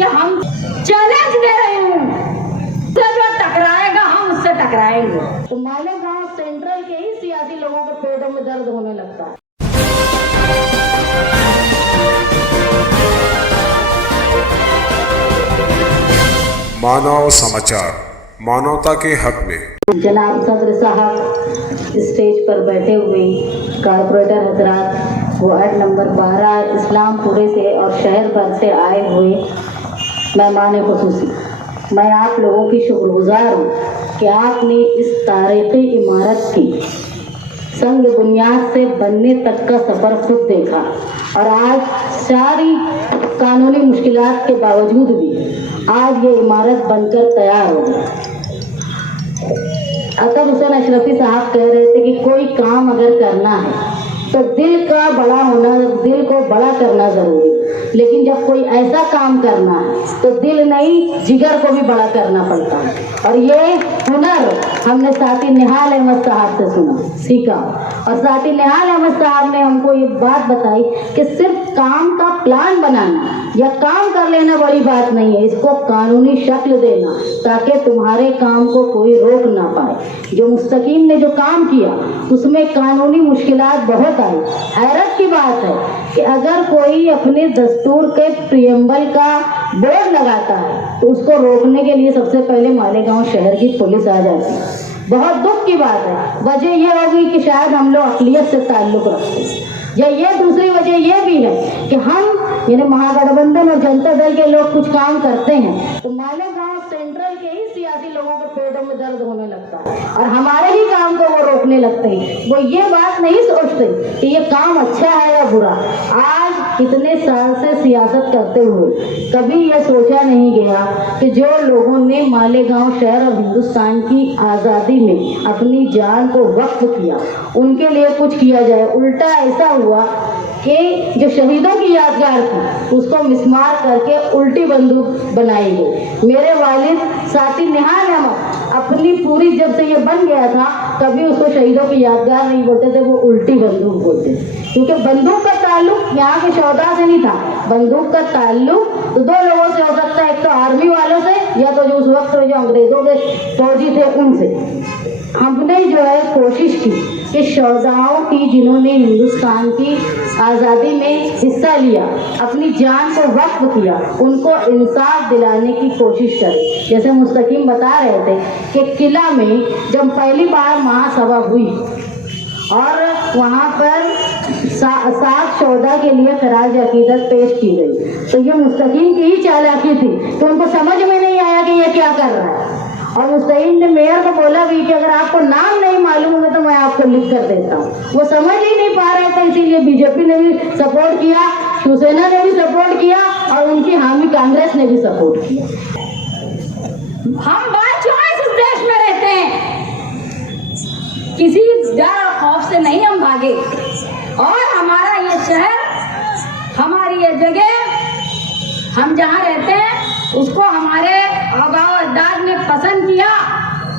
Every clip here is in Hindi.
कि हम चैलेंज दे रही हूँ, जो टकराएगा हम उससे टकराएंगे। तो मालेगांव सेंट्रल के ही सियासी लोगों के पेटों में दर्द होने लगता है। मानव समाचार, मानवता के हक में। जनाब सदर साहब स्टेज पर बैठे हुए, कारपोरेटर हजरात, वार्ड नंबर 12 इस्लामपुरे से और शहर भर से आए हुए मेहमान खुसूसी, मैं आप लोगों की शुक्रगुजार हूँ कि आपने इस तारीखी इमारत की संग बुनियाद से बनने तक का सफ़र खुद देखा और आज सारी कानूनी मुश्किलात के बावजूद भी आज ये इमारत बनकर तैयार हो गई। अतर हुसैन अशरफी साहब कह रहे थे कि कोई काम अगर करना है तो दिल का बड़ा होना, दिल को बड़ा करना जरूरी, लेकिन जब कोई ऐसा काम करना है तो दिल नहीं जिगर को भी बड़ा करना पड़ता है। और ये हुनर हमने साथी निहाल अहमद साहब से सीखा और साथी निहाल अहमद साहब ने हमको ये बात बताई कि सिर्फ काम का प्लान बनाना या काम कर लेना बड़ी बात नहीं है, इसको कानूनी शक्ल देना ताकि तुम्हारे काम को कोई रोक ना पाए। जो मुस्तकीम ने जो काम किया उसमें कानूनी मुश्किलात बहुत आई। हैरत की बात है कि अगर कोई अपने दस्तूर के प्रियम्बल का बोर्ड लगाता है तो उसको रोकने के लिए सबसे पहले मालेगांव शहर की पुलिस आ जाती है। बहुत दुख की बात है। वजह यह होगी कि शायद हम लोग अक़लियत से ताल्लुक़ रखते हैं, या ये दूसरी वजह यह भी है कि हम यानी महागठबंधन और जनता दल के लोग कुछ काम करते हैं तो मालेगांव सेंट्रल के ही सियासी लोगों के पेटों में दर्द होने लगता है और हमारे ही काम को वो रोकने लगते हैं। वो ये बात नहीं सोचते कि ये काम अच्छा है या बुरा। आज इतने साल से सियासत करते हुए कभी ये सोचा नहीं गया कि जो लोगों ने मालेगांव शहर और हिंदुस्तान की आज़ादी में अपनी जान को वक्फ किया उनके लिए कुछ किया जाए। उल्टा ऐसा हुआ कि जो शहीदों की यादगार थी उसको मिसमार करके उल्टी बंदूक बनाई गई। मेरे वालिद साथी निहाल अहमद अपनी पूरी, जब से ये बन गया था कभी उसको शहीदों की यादगार नहीं बोलते थे, वो उल्टी बंदूक बोलते थे, क्योंकि बंदूक का ताल्लुक यहाँ के शौहदा से नहीं था। बंदूक का ताल्लुक तो दो लोगों से हो सकता है, एक तो आर्मी वालों से या तो जो उस वक्त जो अंग्रेजों के फौजी थे उनसे। हमने जो है कोशिश की कि शौहदाओं की जिन्होंने हिंदुस्तान की आज़ादी में हिस्सा लिया, अपनी जान को वक्फ किया, उनको इंसाफ दिलाने की कोशिश करें। जैसे मुस्तकीम बता रहे थे कि किला में जब पहली बार महासभा हुई और वहाँ पर 7 शौहदा के लिए खराज अकीदत पेश की गई, तो ये मुस्तकीम की ही चालाकी थी तो उनको समझ में नहीं आया कि ये क्या कर रहा है। और मुस्तकीम ने मेयर को बोला भी कि अगर आपको नाम नहीं मालूम है तो मैं आपको लिख कर देता हूँ। वो समझ ही नहीं पा रहे थे, इसीलिए बीजेपी ने भी सपोर्ट किया, शिवसेना ने भी सपोर्ट किया और उनकी हामी कांग्रेस ने भी सपोर्ट किया। हम बाय चॉइस इस देश में रहते हैं, किसी डर और खौफ से नहीं हम भागे और हमारा ये शहर, हमारी ये जगह, हम जहाँ रहते हैं उसको हमारे आबाओ अजदाद ने पसंद किया,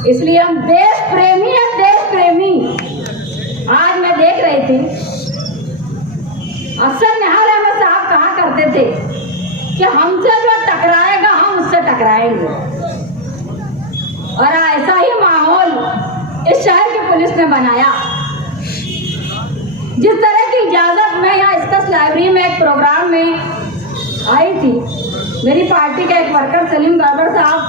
इसलिए हम देश प्रेमी हैं, देश प्रेमी। आज मैं देख रही थी अक्सर निहाल अहमद साहब कहा करते थे कि हमसे जो टकराएगा हम उससे टकराएंगे, और ऐसा ही माहौल इस शहर की पुलिस ने बनाया। जिस तरह की इजाजत मैं यहाँ इस्कस लाइब्रेरी में एक प्रोग्राम में आई थी, मेरी पार्टी के एक वर्कर सलीम बाबर साहब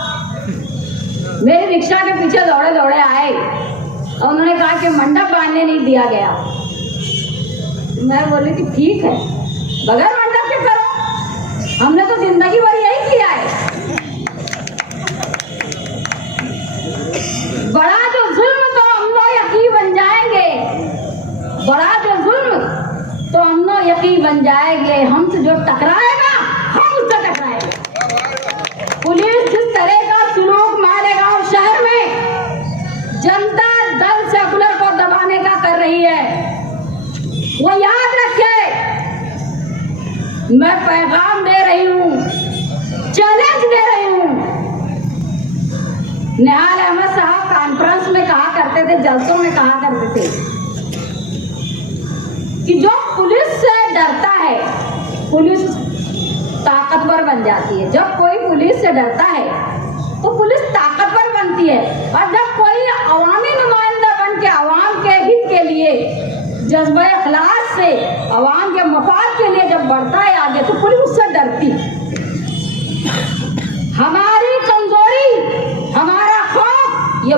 मेरी रिक्शा के पीछे दौड़े दौड़े आए और उन्होंने कहा कि मंडप बांधने नहीं दिया गया। मैं बोली कि ठीक है, बगैर मंडप के करो, हमने तो जिंदगी भर यही किया है। बड़ा जो जुल्म तो हम लोग यकीन बन जाएंगे, बड़ा जो जुल्म तो हम लोग यकीन बन जाएंगे, हमसे जो टकराएगा हम उससे टकराएंगे। पुलिस जिस तरह का सुलूक मालेगांव शहर में जनता दल सेकुलर को दबाने का कर रही है, वो याद रखे। मैं पैगाम दे रही हूँ, चैलेंज दे रही हूँ। निहाल अहमद साहब कॉन्फ्रेंस में कहा करते थे, जलसों में कहा करते थे कि जो पुलिस से डरता है, पुलिस ताकतवर बन जाती है। जब कोई पुलिस से डरता है तो पुलिस ताकतवर बनती है, और जब कोई अवामी नुमाइंदा बन के आवाम के हित के लिए जज्बे इखलास से आवाम के मफाद के लिए जब बढ़ता है आगे, तो पुलिस उससे डरती है। हमारी कमजोरी, हमारा खौफ, ये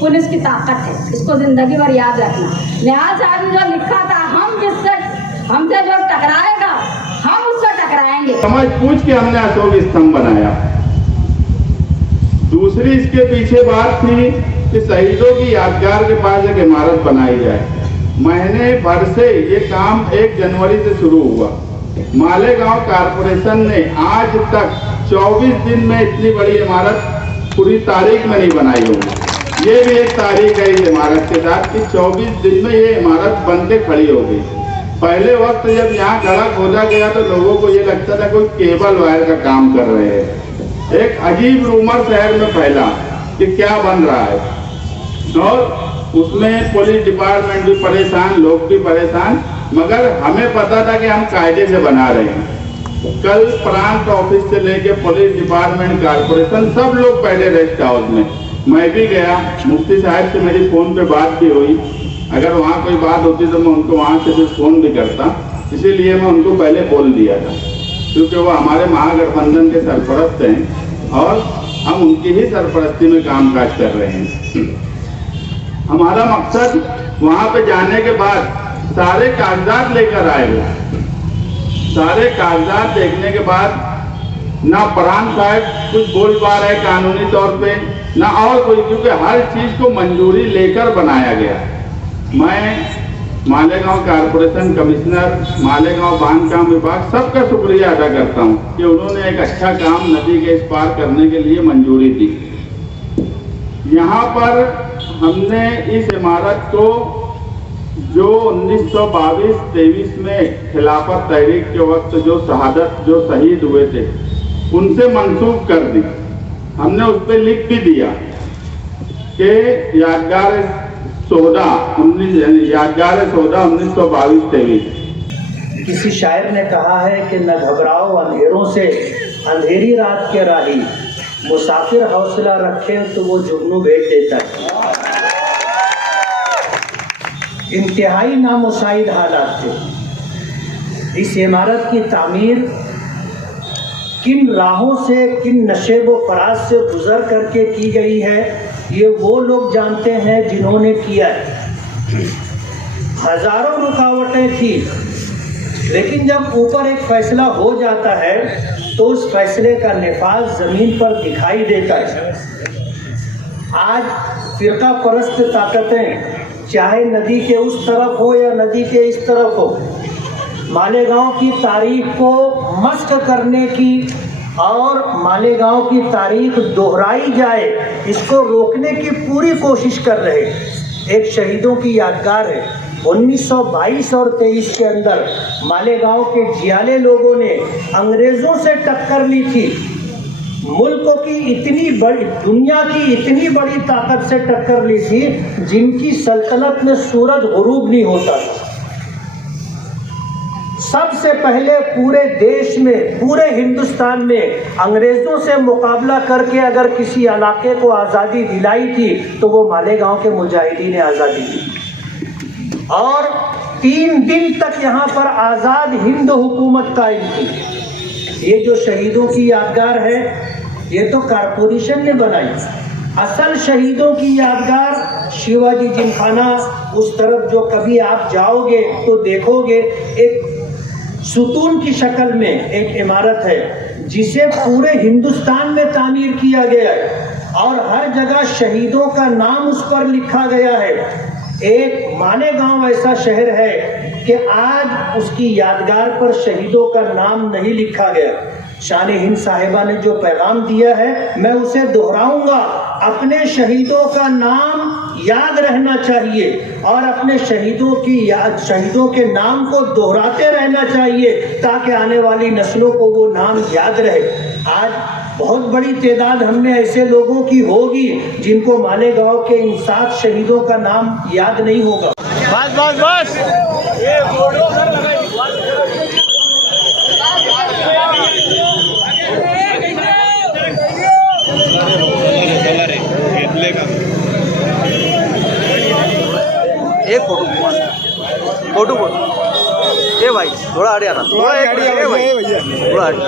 पुलिस की ताकत है, इसको जिंदगी भर याद रखना। निहाल साहब ने जो लिखा था, हमसे जो टकराएगा हम उससे टकराएंगे। समझ पूछ के हमने अशोक स्तंभ बनाया। दूसरी इसके पीछे बात थी कि शहीदों की यादगार के पास एक इमारत बनाई जाए। महीने भर से ये काम 1 जनवरी से शुरू हुआ। मालेगांव कारपोरेशन ने आज तक 24 दिन में इतनी बड़ी इमारत पूरी तारीख में नहीं बनाई होगी। ये भी एक तारीख है इस इमारत के साथ कि 24 दिन में ये इमारत बन के खड़ी हो गई। पहले वक्त जब यहाँ गड़ा खोदा गया तो लोगों को ये लगता था कोई केबल वायर का काम कर रहे हैं। एक अजीब रूमर शहर में फैला कि क्या बन रहा है, और उसमें पुलिस डिपार्टमेंट भी परेशान, लोग भी परेशान, मगर हमें पता था कि हम कायदे से बना रहे हैं। कल प्रांत ऑफिस से लेके पुलिस डिपार्टमेंट, कारपोरेशन, सब लोग पहले रेस्ट हाउस में। मैं भी गया, मुफ्ती साहब से मेरी फोन पे बात भी हुई। अगर वहाँ कोई बात होती तो मैं उनको वहाँ से भी फोन भी करता, इसीलिए मैं उनको पहले बोल दिया था, क्योंकि वो हमारे महागठबंधन के सरपरस्त हैं और हम उनकी ही सरपरस्ती में कामकाज कर रहे हैं। हमारा मकसद वहाँ पे जाने के बाद सारे कागजात लेकर आए हो। सारे कागजात देखने के बाद ना फरहान साहब कुछ बोल पा रहे कानूनी तौर पे, ना और कोई, क्योंकि हर चीज को मंजूरी लेकर बनाया गया। मैं मालेगांव कारपोरेशन कमिश्नर, मालेगांव बांधकाम विभाग, सबका शुक्रिया अदा करता हूँ कि उन्होंने एक अच्छा काम नदी के इस पार करने के लिए मंजूरी दी। यहाँ पर हमने इस इमारत को जो 1922-23 में खिलाफत तहरीक के वक्त जो शहीद हुए थे उनसे मंसूब कर दी। हमने उस पर लिख भी दिया कि यादगार सोदा 1922-23। किसी शायर ने कहा है कि न घबराओ अंधेरों से, अंधेरी रात के राही, मुसाफिर हौसला रखे तो वो जुगनू भेज देता है। इंतहाई नामुसाइद हालात थे। इस इमारत की तामीर किन राहों से, किन नशेब फराज से गुजर करके की गई है, ये वो लोग जानते हैं जिन्होंने किया है। हजारों रुकावटें थी, लेकिन जब ऊपर एक फैसला हो जाता है तो उस फैसले का निफाज जमीन पर दिखाई देता है। आज फिरका परस्त ताकतें, चाहे नदी के उस तरफ हो या नदी के इस तरफ हो, मालेगांव की तारीख को मस्क करने की और मालेगांव की तारीख दोहराई जाए, इसको रोकने की पूरी कोशिश कर रहे। एक शहीदों की यादगार है। 1922 और 23 के अंदर मालेगांव के जियाले लोगों ने अंग्रेज़ों से टक्कर ली थी। मुल्क की इतनी बड़ी, दुनिया की इतनी बड़ी ताकत से टक्कर ली थी जिनकी सल्तनत में सूरज गुरूब नहीं होता था। सबसे पहले पूरे देश में, पूरे हिंदुस्तान में अंग्रेजों से मुकाबला करके अगर किसी इलाके को आज़ादी दिलाई थी तो वो मालेगांव के मुजाहिदीन ने आज़ादी दी, और 3 दिन तक यहाँ पर आज़ाद हिंद हुकूमत कायम थी। ये जो शहीदों की यादगार है, ये तो कारपोरेशन ने बनाई। असल शहीदों की यादगार शिवाजी जिमखाना, उस तरफ जो कभी आप जाओगे तो देखोगे एक सुतून की शक्ल में एक इमारत है जिसे पूरे हिंदुस्तान में तामीर किया गया है और हर जगह शहीदों का नाम उस पर लिखा गया है। एक मालेगांव ऐसा शहर है कि आज उसकी यादगार पर शहीदों का नाम नहीं लिखा गया। शान हिंद साहिबा ने जो पैगाम दिया है मैं उसे दोहराऊंगा, अपने शहीदों का नाम याद रहना चाहिए और अपने शहीदों के नाम को दोहराते रहना चाहिए ताकि आने वाली नस्लों को वो नाम याद रहे। आज बहुत बड़ी तादाद हमने ऐसे लोगों की होगी जिनको मालेगांव के इन 7 शहीदों का नाम याद नहीं होगा। बस बस बस ये मिलेगा। एक फोटो ए भाई थोड़ा आड़े आना, थोड़ा ए भाई थोड़ा आड़े।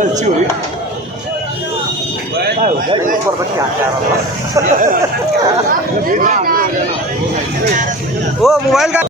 अच्छी हो रही है। ऊपर बच्चे आ रहा। ओ मोबाइल का